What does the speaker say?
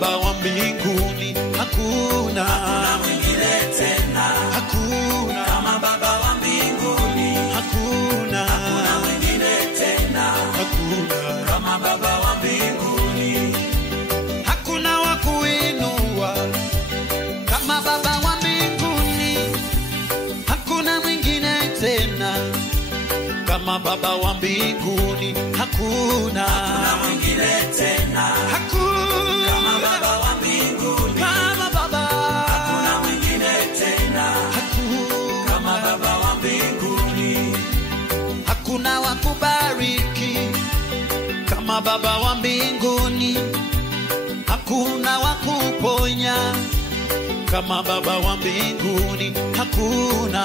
Baba wa mbinguni hakuna mwingine tena. Hakuna Kama Baba wa mbinguni hakuna mwingine tena. Hakuna Kama Baba wa mbinguni. Hakuna wa kuinua kama Baba wa mbinguni. Hakuna mwingine tena kama Baba wa mbinguni. Hakuna mwingine tena. Hakuna Kama Baba wa mbinguni. Kama Baba. Hakuna mwingine tena. Hakuna Kama Baba wa mbinguni. Hakuna wa kubariki kama Baba wa mbinguni. Hakuna wa kuponya kama Baba wa mbinguni. Hakuna